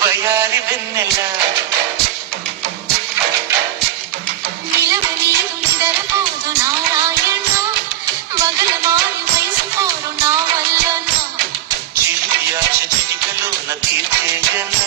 వయారి వెన్నెల నిలవనీరు నిదరపోదు నారాయణ వగలమారి వయసు పోరు నా వల్లన చిలియాచ చిటికలోన తీర్చేయన